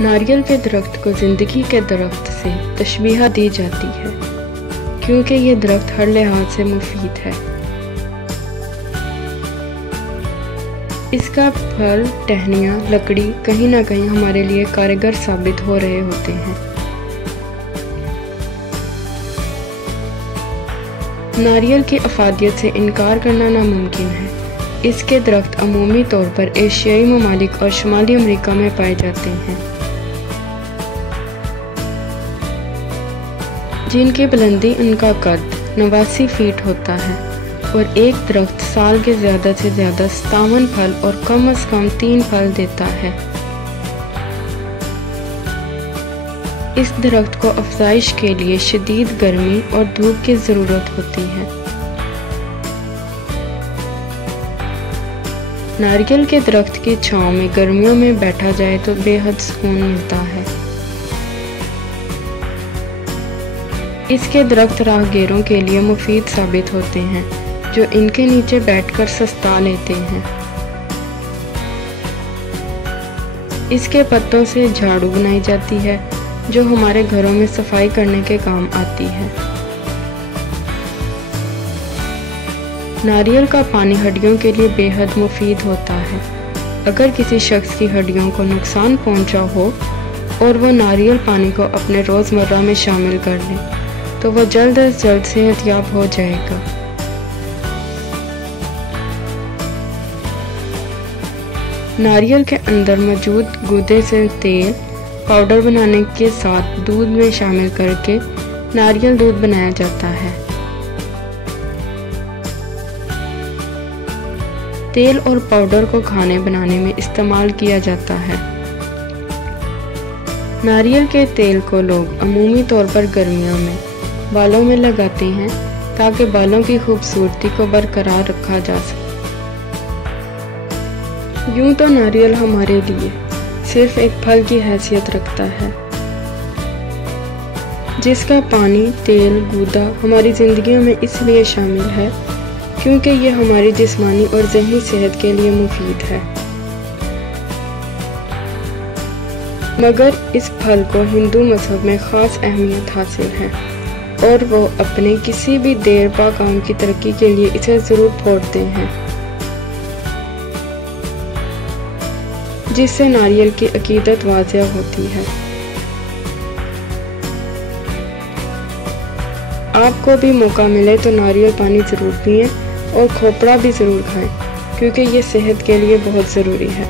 ناریل کے درخت کو زندگی کے درخت سے تشبیہ دی جاتی ہے کیونکہ یہ درخت ہر لحاظ سے مفید ہے۔ اس کا پھل، ٹہنیاں، لکڑی کہیں نہ کہیں ہمارے لیے کارگر ثابت ہو رہے ہوتے ہیں۔ ناریل کی افادیت سے انکار کرنا ناممکن ہے۔ اس کے درخت عمومی طور پر ایشیائی ممالک اور شمالی امریکہ میں پائے جاتے ہیں، جن کی بلندی ان کا قد 89 فیٹ ہوتا ہے، اور ایک درخت سال کے زیادہ سے زیادہ 57 پھل اور کم از کم 3 پھل دیتا ہے۔ اس درخت کو افزائش کے لیے شدید گرمی اور دھوپ کی ضرورت ہوتی ہے۔ ناریل کے درخت کی چھاؤں میں گرمیوں میں بیٹھا جائے تو بے حد سکون ملتا ہے۔ اس کے درخت راہگیروں کے لیے مفید ثابت ہوتے ہیں، جو ان کے نیچے بیٹھ کر سستا لیتے ہیں۔ اس کے پتوں سے جھاڑو بنائی جاتی ہے، جو ہمارے گھروں میں صفائی کرنے کے کام آتی ہے۔ ناریل کا پانی ہڈیوں کے لیے بے حد مفید ہوتا ہے۔ اگر کسی شخص کی ہڈیوں کو نقصان پہنچا ہو اور وہ ناریل پانی کو اپنے روزمرہ میں شامل کر لے تو وہ جلد از جلد صحت یاب ہو جائے گا۔ ناریل کے اندر موجود گودے سے تیل پاؤڈر بنانے کے ساتھ دودھ میں شامل کر کے ناریل دودھ بنایا جاتا ہے۔ تیل اور پاؤڈر کو کھانے بنانے میں استعمال کیا جاتا ہے۔ ناریل کے تیل کو لوگ عمومی طور پر گرمیوں میں بالوں میں لگاتے ہیں تاکہ بالوں کی خوبصورتی کو برقرار رکھا جا سکے۔ یوں تو ناریل ہمارے لیے صرف ایک پھل کی حیثیت رکھتا ہے، جس کا پانی، تیل، گودا ہماری زندگیوں میں اس لیے شامل ہے کیونکہ یہ ہماری جسمانی اور ذہنی صحت کے لیے مفید ہے۔ مگر اس پھل کو ہندو مذہب میں خاص اہمیت حاصل ہے اور وہ اپنے کسی بھی دیر پا کام کی ترقی کے لیے اسے ضرور پھوڑتے ہیں، جس سے ناریل کی عقیدت واضح ہوتی ہے۔ آپ کو بھی موقع ملے تو ناریل پانی ضرور پئیں اور کھوپڑا بھی ضرور کھائیں کیونکہ یہ صحت کے لیے بہت ضروری ہے۔